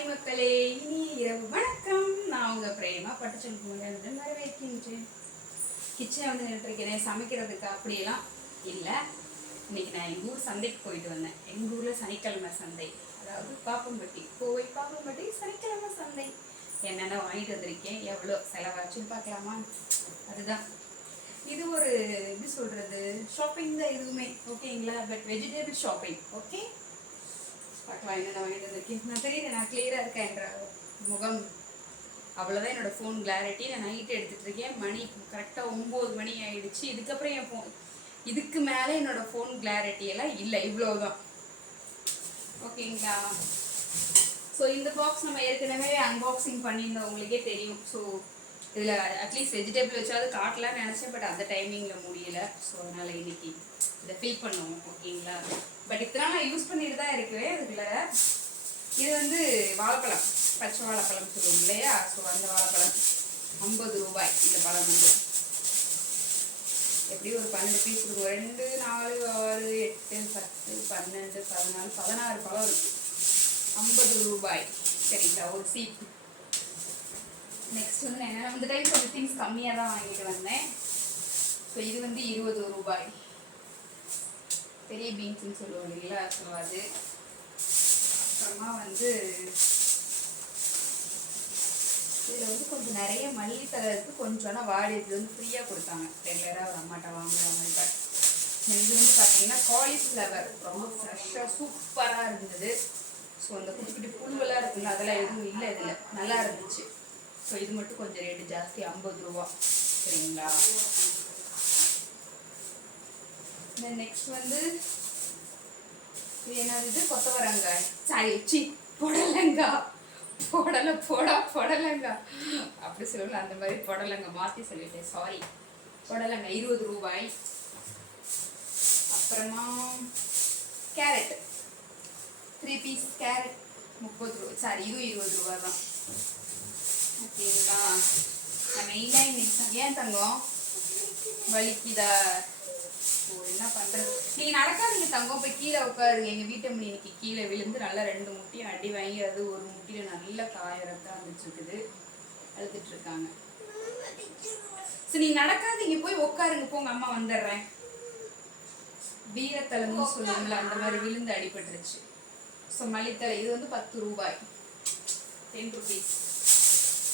Hi மக்களே இனி இரவு வணக்கம். நான் உங்கள் பிரேமா பட்டுச்சல் வரவேற்கின்றேன். கிச்சனை வந்து நின்றுருக்கேன் சமைக்கிறதுக்கு அப்படியெல்லாம் இல்லை. இன்னைக்கு நான் எங்கள் ஊர் சந்தைக்கு போயிட்டு வந்தேன். எங்கள் ஊரில் சனிக்கிழமை சந்தை. அதாவது பாப்பம்பட்டி கோவை பாப்பம்பட்டி சனிக்கிழமை சந்தை. என்னென்ன வாங்கிட்டு வந்திருக்கேன்? எவ்வளோ செலவாச்சுன்னு பார்க்கலாமா? அதுதான். இது ஒரு எப்படி சொல்கிறது ஷாப்பிங் தான் எதுவுமே. ஓகேங்களா பட் வெஜிடபிள் ஷாப்பிங் ஓகே பார்க்கலாம் என்னென்ன வாங்கிட்டு வந்திருக்கேன் நான் தெரியுது நான் கிளியராக இருக்கேன் என்ற முகம். அவ்வளோதான் என்னோடய ஃபோன் கிளாரிட்டி நான் நைட்டு எடுத்துகிட்டு இருக்கேன். மணி கரெக்டாக ஒம்பது மணி ஆகிடுச்சு இதுக்கப்புறம் என் ஃபோன் இதுக்கு மேலே என்னோடய ஃபோன் கிளாரிட்டி எல்லாம் இல்லை. இவ்வளோதான் ஓகேங்களா ஸோ இந்த பாக்ஸ் நம்ம ஏற்கனவே அன்பாக்சிங் பண்ணியிருந்தோம். உங்களுக்கே தெரியும். ஸோ இதில் அட்லீஸ்ட் வெஜிடபிள் வச்சாவது காட்டலாம் நினச்சேன் பட் அந்த டைமிங்கில் முடியல. ஸோ அதனால் இன்னைக்கு இதை ஃபில் பண்ணுவோம் ஓகேங்களா? பட் இத்தனை நான் யூஸ் பண்ணிட்டு தான் இருக்கவே இதுக்குள்ள இது வந்து வாழைப்பழம் பச்சை வாழைப்பழம் சொல்லுவோம் இல்லையா? ஸோ அந்த வாழைப்பழம் ஐம்பது ரூபாய் இந்த பழம் வந்து. எப்படியும் ஒரு பன்னெண்டு பீஸ் இருக்கும் ரெண்டு நாலு ஆறு எட்டு பத்து பன்னெண்டு பதினாலு பதினாறு பழம் இருக்கு. ஐம்பது ரூபாய். சரிங்களா? ஒரு சீப்பு நெக்ஸ்ட் வந்து நான் என்ன இந்த டைம் கொஞ்சம் திங்ஸ் கம்மியாக தான் வாங்கிட்டு வந்தேன். ஸோ இது வந்து இருபது ரூபாய். பெரிய பீன்ஸ்னு சொல்லுவோம் இல்லைங்களா ஸோ அது. அப்புறமா வந்து இதில் வந்து கொஞ்சம் நிறைய மல்லித்தலை இருக்குது கொஞ்சம் ஆனால் வாடி இது வந்து ஃப்ரீயாக கொடுத்தாங்க. ரெகுலராக ஒரு அம்மாட்ட வாங்குற மாதிரி இது வந்து பார்த்தீங்கன்னா காலிஃப்ளவர் ரொம்ப ஃப்ரெஷ்ஷாக சூப்பராக இருந்தது. ஸோ அந்த குட்டி குட்டி புல்வெல்லாம் இருக்குல்ல அதெல்லாம் எதுவும் இல்லை இதில். நல்லா இருந்துச்சு. ஸோ இது மட்டும் கொஞ்சம் ரேட்டு ஜாஸ்தி ஐம்பது ரூபா. சரிங்களா? நெக்ஸ்ட் வந்து இது என்னது கொத்தவரங்காய். சாரி சி புடலங்காய். புடலை போடா புடலங்கா அப்படி சொல்லல அந்த மாதிரி புடலங்காய் மாற்றி சொல்லிட்டேன். சாரி புடலங்காய் இருபது ரூபாய். அப்புறமா கேரட் த்ரீ பீஸ் கேரட் முப்பது ரூபா சாரி இதுவும் இருபது ரூபா தான். ஓகேங்களா? மெயினாக இன்னைக்கு ஏன் தங்கம்? வலிக்குதா? ஓ என்ன பண்ணுறது நீங்கள் நடக்காதீங்க தங்கம். போய் கீழே உட்காருங்க. எங்கள் வீட்டை மணி இன்னைக்கு கீழே விழுந்து நல்லா ரெண்டு முட்டியும் அடி வாங்கி அது ஒரு முட்டியில் நல்ல காயறதா வந்துட்டுருக்குது அழுதுட்டு இருக்காங்க. சரி நீ நடக்காதீங்க. போய் உட்காருங்க. போங்க. அம்மா வந்துடுறேன். வீரத்தலைன்னு சொல்லுவாங்கள அந்த மாதிரி விழுந்து அடிபட்டுருச்சு. ஸோ மல்லித்தலை இது வந்து பத்து ரூபாய். டென் ருபீஸ்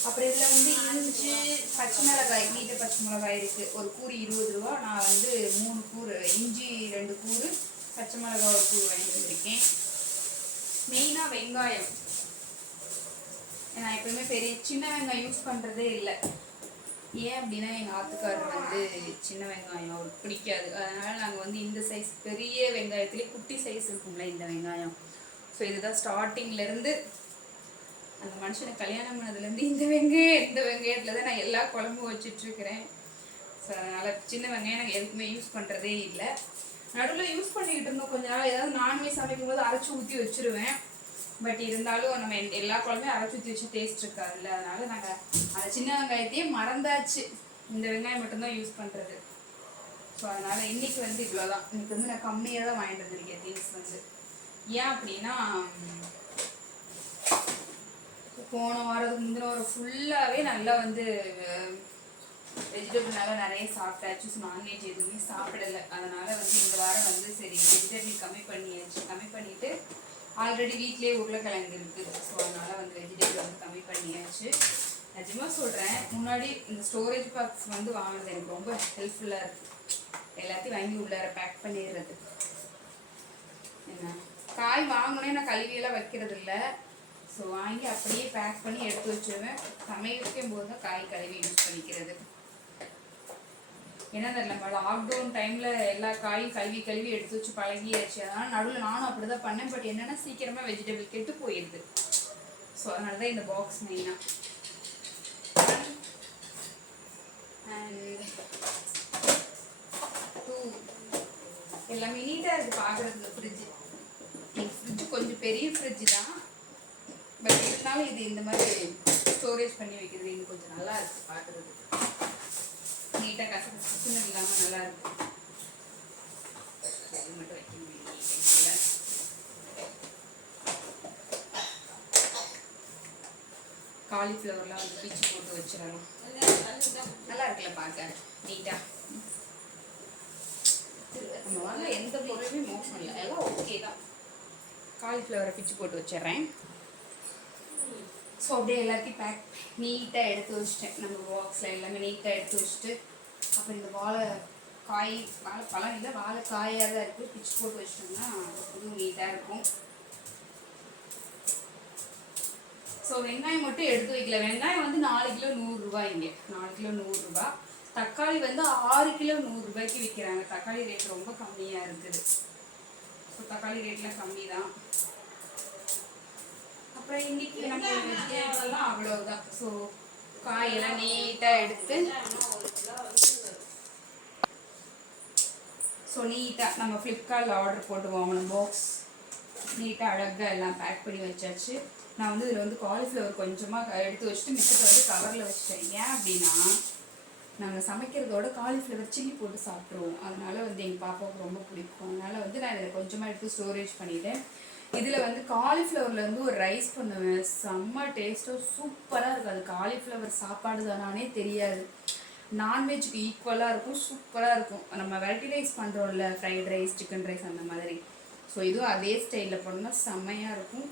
அப்புறம் இதில் வந்து இஞ்சி பச்சை மிளகாய் நீட்ட பச்சை மிளகாய் இருக்குது ஒரு கூறு இருபது ரூபா. நான் வந்து மூணு கூறு இஞ்சி ரெண்டு கூறு பச்சை மிளகாய் ஒரு கூறு வாங்கிட்டு வந்திருக்கேன். மெயினாக வெங்காயம். நான் எப்பவுமே பெரிய சின்ன வெங்காயம் யூஸ் பண்ணுறதே இல்லை. ஏன் அப்படின்னா எங்கள் ஆத்துக்காரர் வந்து சின்ன வெங்காயம் அவருக்கு பிடிக்காது. அதனால் நாங்கள் வந்து இந்த சைஸ் பெரிய வெங்காயத்துலேயே குட்டி சைஸ் இருக்கும்ல இந்த வெங்காயம். ஸோ இதுதான் ஸ்டார்டிங்லேருந்து அந்த மனுஷனை கல்யாணம் பண்ணதுலேருந்து இந்த வெங்காயம் இந்த வெங்காயத்தில் தான் நான் எல்லா குழம்பும் வச்சிட்ருக்கிறேன். ஸோ அதனால் சின்ன வெங்காயம் நாங்கள் எதுக்குமே யூஸ் பண்ணுறதே இல்லை. நடுவில் யூஸ் பண்ணிக்கிட்டு இருந்தோம். கொஞ்ச நாள் ஏதாவது நான்வெஜ் சமைக்கும் போது அரைச்சி ஊற்றி வச்சுருவேன். பட் இருந்தாலும் நம்ம எந்த- எல்லா குழம்பையும் அரைச்சி ஊற்றி வச்சு டேஸ்ட் இருக்காதுல்ல. அதனால் நாங்கள் அந்த சின்ன வெங்காயத்தையே மறந்தாச்சு. இந்த வெங்காயம் மட்டும்தான் யூஸ் பண்ணுறது ஸோ அதனால் இன்றைக்கி வந்து இவ்வளோ தான் இன்னைக்கு வந்து நான் கம்மியாக தான் வாங்கிட்டு வந்திருக்கேன். திங்ஸ் வந்து. ஏன் அப்படின்னா போன வாரத்துக்கு முந்தின வாரம் ஃபுல்லாகவே நல்லா வந்து வெஜிடபிள் நல்லா நிறைய சாப்பிட்டாச்சு நான்வெஜ் எதுவுமே சாப்பிடலை. அதனால வந்து இந்த வாரம் வந்து சரி வெஜிடபிள் கம்மி பண்ணியாச்சு. கம்மி பண்ணிட்டு ஆல்ரெடி வீட்லேயே உருளைக்கிழங்கு இருக்குது ஸோ அதனால வந்து வெஜிடபிள் வந்து கம்மி பண்ணியாச்சு. நிஜமாக சொல்கிறேன் முன்னாடி இந்த ஸ்டோரேஜ் பாக்ஸ் வந்து வாங்கினது எனக்கு ரொம்ப ஹெல்ப்ஃபுல்லாக இருக்குது எல்லாத்தையும் வாங்கி உள்ளார பேக் பண்ணிடுறது. என்ன? காய் வாங்கினே நான் கழுவியெல்லாம் வைக்கிறது இல்லை ஸோ வாங்கி அப்படியே பேக் பண்ணி எடுத்து வச்சுருவேன். சமைக்கும் போது தான் காய் கழுவி யூஸ் பண்ணிக்கிறது. என்ன தெரியல நம்ம லாக்டவுன் டைமில் எல்லா காயும் கழுவி கழுவி எடுத்து வச்சு பழகியாச்சு. அதனால் நடுவில் நானும் அப்படி தான் பண்ணேன். பட் என்னென்னா சீக்கிரமாக வெஜிடபிள் கெட்டு போயிடுது ஸோ அதனால தான் இந்த பாக்ஸ் மெயினாக அண்ட் டூ எல்லாமே நீட்டாக இருக்குது பார்க்குறதுக்கு ஃப்ரிட்ஜு ஃப்ரிட்ஜ் கொஞ்சம் பெரிய ஃப்ரிட்ஜு தான். பட் இருந்தாலும் இது இந்த மாதிரி ஸ்டோரேஜ் பண்ணி வைக்கிறது இன்னும் கொஞ்சம் நல்லா இருக்கு பார்க்குறது நீட்டாக கச கசன்னு இல்லாமல் நல்லா இருக்கு. இது மட்டும் வைக்க முடியல காலிஃப்ளவர்லாம் வந்து பிச்சு போட்டு வச்சிடலாம் நல்லா இருக்குல்ல பார்க்க நீட்டாக நம்ம வாங்க எந்த பொருளுமே மோசம் இல்லை. எல்லாம் ஓகே தான். காலிஃப்ளவரை பிச்சு போட்டு வச்சிடுறேன். ஸோ அப்படியே எல்லாத்தையும் பேக் நீட்டாக எடுத்து வச்சிட்டேன். நம்ம பாக்ஸில் எல்லாமே நீட்டாக எடுத்து வச்சுட்டு அப்புறம் இந்த வாழை காய் வாழை பழம் இல்லை வாழை காயாக தான் இருக்குது பிச்சு போட்டு வச்சிட்டோம்னா அதுவும் நீட்டாக இருக்கும். ஸோ வெங்காயம் மட்டும் எடுத்து வைக்கல. வெங்காயம் வந்து நாலு கிலோ நூறுரூவா இங்கே. நாலு கிலோ நூறுரூவா தக்காளி வந்து ஆறு கிலோ நூறுரூபாய்க்கு விற்கிறாங்க தக்காளி ரேட் ரொம்ப கம்மியாக இருக்குது. ஸோ தக்காளி ரேட்லாம் கம்மி தான் அப்புறம் இன்னைக்கு எனக்கு வெஜிடபிள்ஸ் எல்லாம் அவ்வளவுதான். ஸோ காயெல்லாம் நீட்டாக எடுத்து ஸோ நீட்டாக நம்ம ஃப்ளிப்கார்ட்டில் ஆர்டர் போட்டு வாங்கணும் பாக்ஸ் நீட்டாக அழகாக எல்லாம் பேக் பண்ணி வச்சாச்சு. நான் வந்து இதில் வந்து காலிஃப்ளவர் கொஞ்சமாக எடுத்து வச்சுட்டு மிச்சத்தை வந்து கவரில் வச்சிட்டேன். ஏன் அப்படின்னா நாங்கள் சமைக்கிறதோட காலிஃப்ளவர் சில்லி போட்டு சாப்பிட்ருவோம் அதனால வந்து எங்கள் பாப்பாவுக்கு ரொம்ப பிடிக்கும். அதனால வந்து நான் இதில் கொஞ்சமாக எடுத்து ஸ்டோரேஜ் பண்ணிவிட்டேன் இதில் வந்து காலிஃப்ளவரில் வந்து ஒரு ரைஸ் பண்ணுவேன். செம்ம டேஸ்ட்டாக சூப்பராக இருக்கும். அது காலிஃப்ளவர் சாப்பாடு தானானே தெரியாது. நான்வெஜ்க்கு ஈக்குவலாக இருக்கும். சூப்பராக இருக்கும். நம்ம வெரைட்டி ரைஸ் பண்ணுறோம்ல ஃப்ரைட் ரைஸ் சிக்கன் ரைஸ் அந்த மாதிரி. ஸோ இதுவும் அதே ஸ்டைலில் பண்ணால் செம்மையாக இருக்கும்.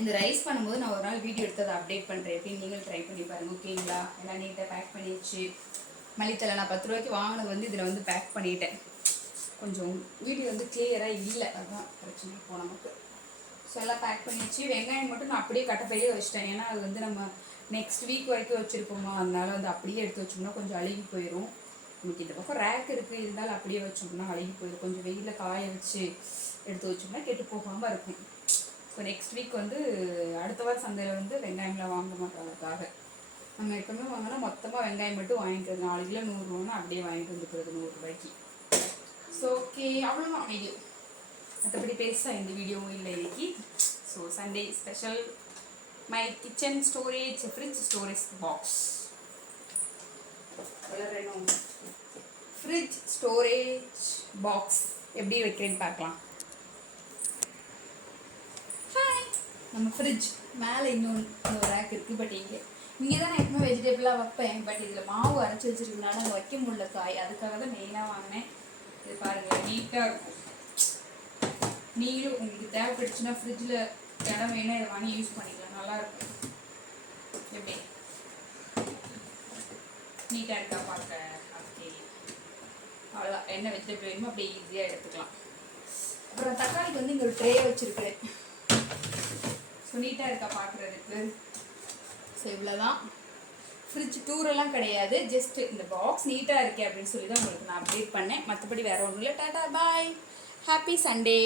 இந்த ரைஸ் பண்ணும்போது நான் ஒரு நாள் வீடியோ எடுத்து அதை அப்டேட் பண்ணுறேன் எப்படின்னு நீங்களும் ட்ரை பண்ணி பாருங்கள் ஓகேங்களா எல்லாம் நீட்டாக பேக் பண்ணி வச்சு மல்லித்தலை நான் பத்து ரூபாய்க்கு வாங்கினது வந்து இதில் வந்து பேக் பண்ணிட்டேன். கொஞ்சம் வீடியோ வந்து கிளியராக இல்லை. அதுதான் பிரச்சனை இப்போ நமக்கு. ஸோ எல்லாம் பேக் பண்ணி வச்சு வெங்காயம் மட்டும் நான் அப்படியே கட்டப்பையே வச்சிட்டேன். ஏன்னா அது வந்து நம்ம நெக்ஸ்ட் வீக் வரைக்கும் வச்சுருப்போமா? அதனால வந்து அப்படியே எடுத்து வச்சோம்னா கொஞ்சம் அழுகி போயிடும் நமக்கு இந்த பக்கம் ரேக் இருக்குது இருந்தாலும் அப்படியே வச்சோம்னா அழுகி போயிடும் கொஞ்சம் வெயிலில் காய வச்சு எடுத்து வச்சோம்னா கெட்டு போகாமல் இருக்கும். ஸோ நெக்ஸ்ட் வீக் வந்து அடுத்த வாரம் சந்தையில் வந்து வெங்காயம்லாம் வாங்க மாட்டோம் நம்ம எப்பவுமே வாங்கினா மொத்தமாக வெங்காயம் மட்டும் வாங்கிக்கிறது. நாலு கிலோ நூறுரூவானா அப்படியே வாங்கிட்டு வந்துக்கிறது நூறுரூவாய்க்கு ஸோ ஓகே அவ்வளோதான் வீடியோ மற்றபடி பெருசாக இந்த வீடியோவும் இல்லை இன்னைக்கு. So Sunday special my kitchen storage fridge storage box வளரணும் ஃப்ரிட்ஜ் ஸ்டோரேஜ் பாக்ஸ் எப்படி வைக்கிறேன்னு பார்க்கலாம். நம்ம ஃப்ரிட்ஜ் மேலே இன்னொன்று இன்னொரு ரேக் இருக்குது பட் இங்கே இங்கே தான் நான் எப்பவுமே வெஜிடபிளாக வைப்பேன். பட் இதில் மாவு அரைச்சி வச்சிருக்கனால அங்கே வைக்க முடியல காய் அதுக்காக தான் மெயினாக வாங்கினேன். இது பாருங்கள் நீட்டாக இருக்கும். நீங்களும் உங்களுக்கு தேவைப்பட்டுச்சுன்னா ஃப்ரிட்ஜில் இடம் வேணால் இதை வாங்கி யூஸ் பண்ணிக்கலாம். நல்லா இருக்கும். எப்படி? நீட்டாக இருக்கா பார்க்க ஓகே அவ்வளோதான் என்ன வெஜிடபிள் வேணுமோ அப்படியே ஈஸியாக எடுத்துக்கலாம். அப்புறம் தக்காளிக்கு வந்து இங்கே ஒரு ட்ரே வச்சுருக்கேன் ஸோ நீட்டாக இருக்கா பார்க்குறதுக்கு ஸோ இவ்வளோதான் ஃப்ரிட்ஜ் டூரெல்லாம் கிடையாது. ஜஸ்ட் இந்த பாக்ஸ் நீட்டாக இருக்கே அப்படின்னு சொல்லி தான் உங்களுக்கு நான் அப்டேட் பண்ணேன். மற்றபடி வேறு ஒன்றும் இல்லை. டாடா பாய் ஹாப்பி சண்டே